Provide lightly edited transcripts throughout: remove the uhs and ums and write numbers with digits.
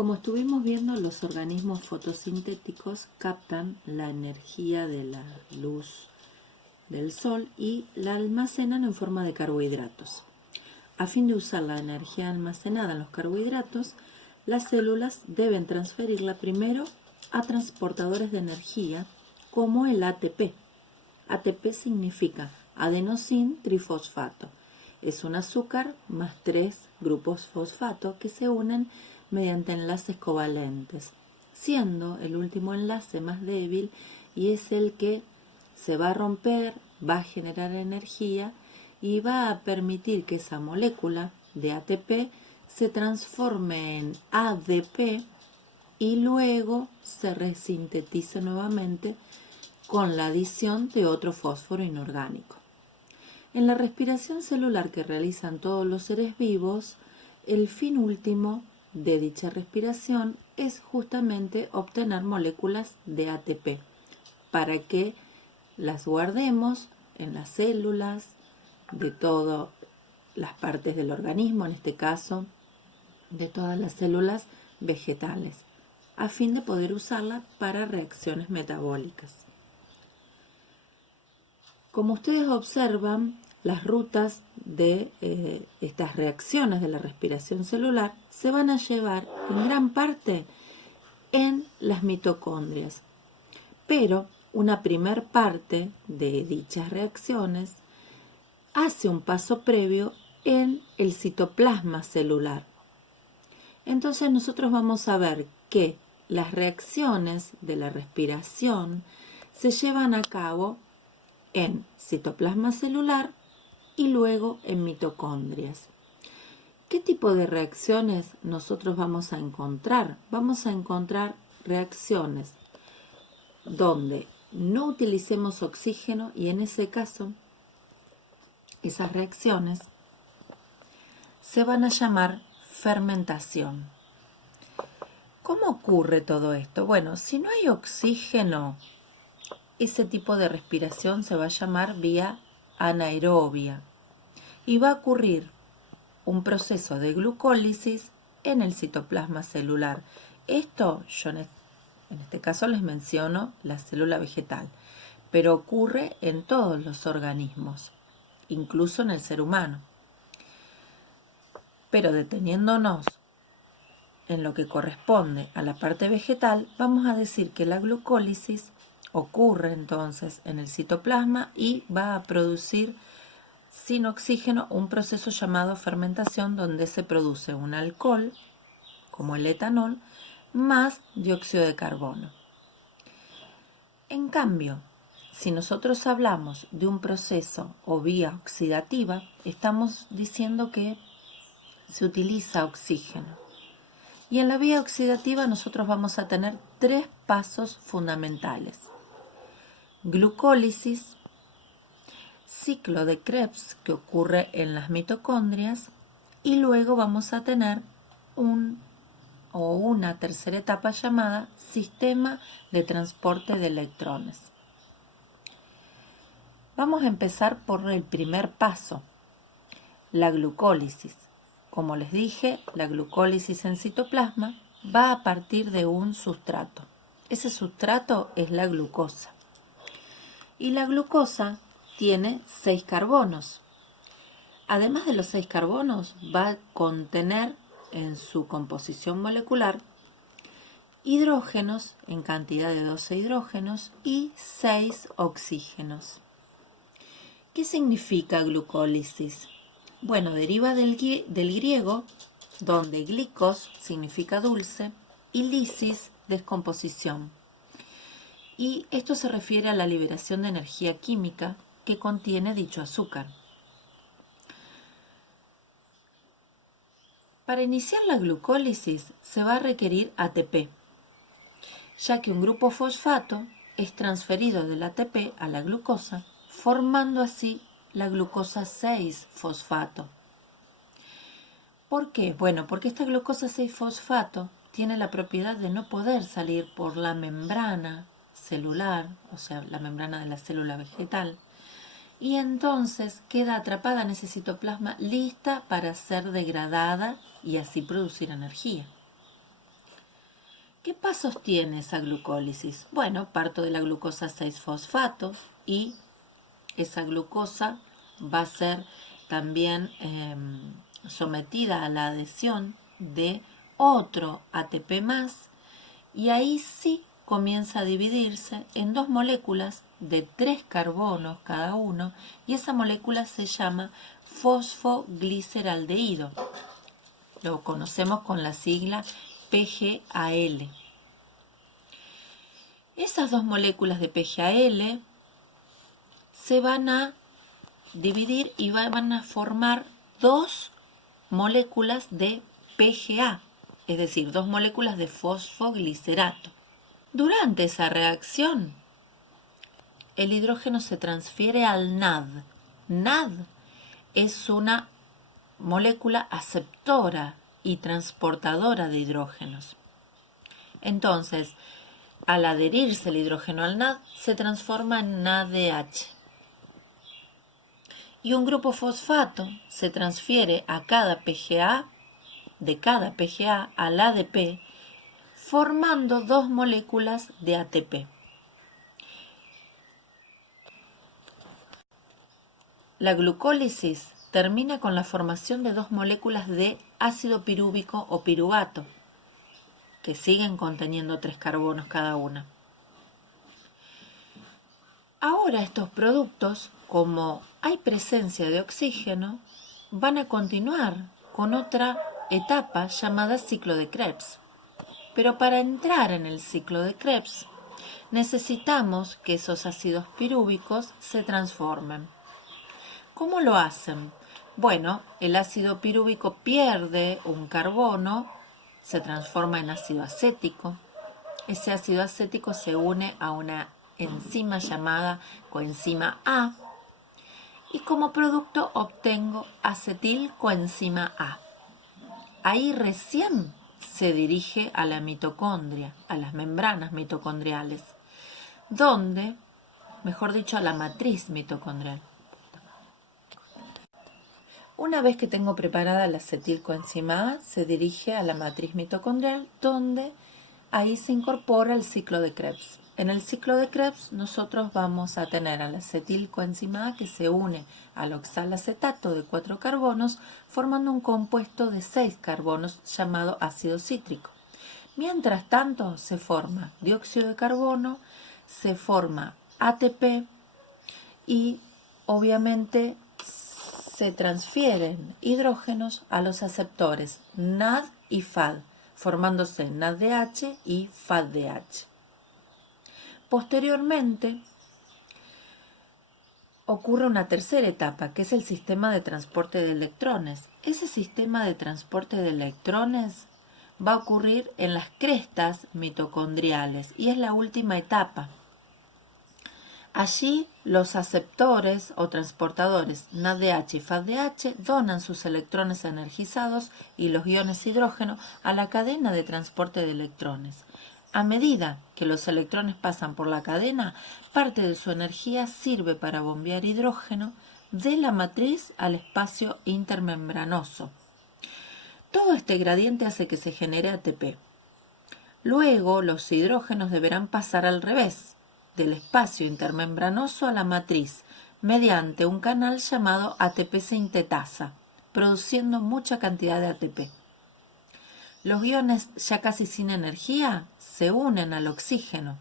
Como estuvimos viendo, los organismos fotosintéticos captan la energía de la luz del sol y la almacenan en forma de carbohidratos. A fin de usar la energía almacenada en los carbohidratos, las células deben transferirla primero a transportadores de energía como el ATP. ATP significa adenosín trifosfato. Es un azúcar más 3 grupos fosfato que se unen mediante enlaces covalentes, siendo el último enlace más débil y es el que se va a romper, va a generar energía y va a permitir que esa molécula de ATP se transforme en ADP y luego se resintetice nuevamente con la adición de otro fósforo inorgánico. En la respiración celular que realizan todos los seres vivos, el fin último de dicha respiración es justamente obtener moléculas de ATP para que las guardemos en las células de todas las partes del organismo, en este caso de todas las células vegetales, a fin de poder usarla para reacciones metabólicas. Como ustedes observan, las rutas de estas reacciones de la respiración celular se van a llevar en gran parte en las mitocondrias, pero una primer parte de dichas reacciones hace un paso previo en el citoplasma celular. Entonces nosotros vamos a ver que las reacciones de la respiración se llevan a cabo en citoplasma celular y luego en mitocondrias. ¿Qué tipo de reacciones nosotros vamos a encontrar? Vamos a encontrar reacciones donde no utilicemos oxígeno y en ese caso esas reacciones se van a llamar fermentación. ¿Cómo ocurre todo esto? Bueno, si no hay oxígeno, ese tipo de respiración se va a llamar vía anaerobia y va a ocurrir un proceso de glucólisis en el citoplasma celular. Esto yo en este caso les menciono la célula vegetal, pero ocurre en todos los organismos, incluso en el ser humano. Pero deteniéndonos en lo que corresponde a la parte vegetal, vamos a decir que la glucólisis ocurre entonces en el citoplasma y va a producir sin oxígeno un proceso llamado fermentación, donde se produce un alcohol, como el etanol, más dióxido de carbono. En cambio, si nosotros hablamos de un proceso o vía oxidativa, estamos diciendo que se utiliza oxígeno. Y en la vía oxidativa nosotros vamos a tener 3 pasos fundamentales: glucólisis, ciclo de Krebs que ocurre en las mitocondrias y luego vamos a tener una tercera etapa llamada sistema de transporte de electrones. Vamos a empezar por el primer paso, la glucólisis. Como les dije, la glucólisis en citoplasma va a partir de un sustrato. Ese sustrato es la glucosa. Y la glucosa tiene 6 carbonos. Además de los 6 carbonos, va a contener en su composición molecular hidrógenos en cantidad de 12 hidrógenos y 6 oxígenos. ¿Qué significa glucólisis? Bueno, deriva del griego, donde glicos significa dulce y lisis, descomposición. Y esto se refiere a la liberación de energía química que contiene dicho azúcar. Para iniciar la glucólisis se va a requerir ATP, ya que un grupo fosfato es transferido del ATP a la glucosa, formando así la glucosa 6-fosfato. ¿Por qué? Bueno, porque esta glucosa 6-fosfato tiene la propiedad de no poder salir por la membrana celular, o sea, la membrana de la célula vegetal, y entonces queda atrapada en ese citoplasma lista para ser degradada y así producir energía. ¿Qué pasos tiene esa glucólisis? Bueno, parto de la glucosa 6-fosfato y esa glucosa va a ser también sometida a la adhesión de otro ATP más y ahí sí comienza a dividirse en dos moléculas de 3 carbonos cada uno y esa molécula se llama fosfogliceraldehído. Lo conocemos con la sigla PGAL. Esas dos moléculas de PGAL se van a dividir y van a formar dos moléculas de PGA, es decir, dos moléculas de fosfoglicerato. Durante esa reacción, el hidrógeno se transfiere al NAD. NAD es una molécula aceptora y transportadora de hidrógenos. Entonces, al adherirse el hidrógeno al NAD, se transforma en NADH. Y un grupo fosfato se transfiere a cada PGA, de cada PGA al ADP, formando dos moléculas de ATP. La glucólisis termina con la formación de dos moléculas de ácido pirúvico o piruvato, que siguen conteniendo 3 carbonos cada una. Ahora estos productos, como hay presencia de oxígeno, van a continuar con otra etapa llamada ciclo de Krebs. Pero para entrar en el ciclo de Krebs, necesitamos que esos ácidos pirúvicos se transformen. ¿Cómo lo hacen? Bueno, el ácido pirúvico pierde un carbono, se transforma en ácido acético. Ese ácido acético se une a una enzima llamada coenzima A y como producto obtengo acetilcoenzima A. Ahí recién se dirige a la mitocondria, a las membranas mitocondriales, donde, mejor dicho, a la matriz mitocondrial. Una vez que tengo preparada la acetilcoenzima A, se dirige a la matriz mitocondrial, donde ahí se incorpora el ciclo de Krebs. En el ciclo de Krebs nosotros vamos a tener a la acetilcoenzima A que se une al oxalacetato de 4 carbonos, formando un compuesto de 6 carbonos llamado ácido cítrico. Mientras tanto se forma dióxido de carbono, se forma ATP y obviamente se transfieren hidrógenos a los aceptores NAD y FAD, formándose NADH y FADH. Posteriormente, ocurre una tercera etapa, que es el sistema de transporte de electrones. Ese sistema de transporte de electrones va a ocurrir en las crestas mitocondriales y es la última etapa. Allí, los aceptores o transportadores NADH y FADH donan sus electrones energizados y los iones hidrógeno a la cadena de transporte de electrones. A medida que los electrones pasan por la cadena, parte de su energía sirve para bombear hidrógeno de la matriz al espacio intermembranoso. Todo este gradiente hace que se genere ATP. Luego, los hidrógenos deberán pasar al revés, del espacio intermembranoso a la matriz, mediante un canal llamado ATP sintetasa, produciendo mucha cantidad de ATP. Los iones ya casi sin energía se unen al oxígeno.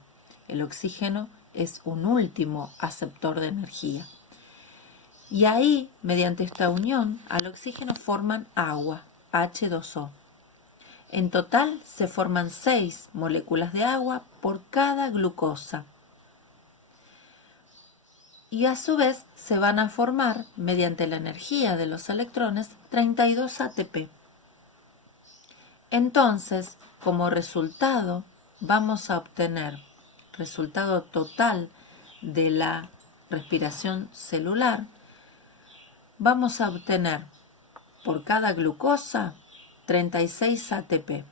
El oxígeno es un último aceptor de energía. Y ahí, mediante esta unión, al oxígeno forman agua, H2O. En total se forman 6 moléculas de agua por cada glucosa. Y a su vez se van a formar, mediante la energía de los electrones, 32 ATP. Entonces, como resultado, vamos a obtener resultado total de la respiración celular, vamos a obtener por cada glucosa 36 ATP.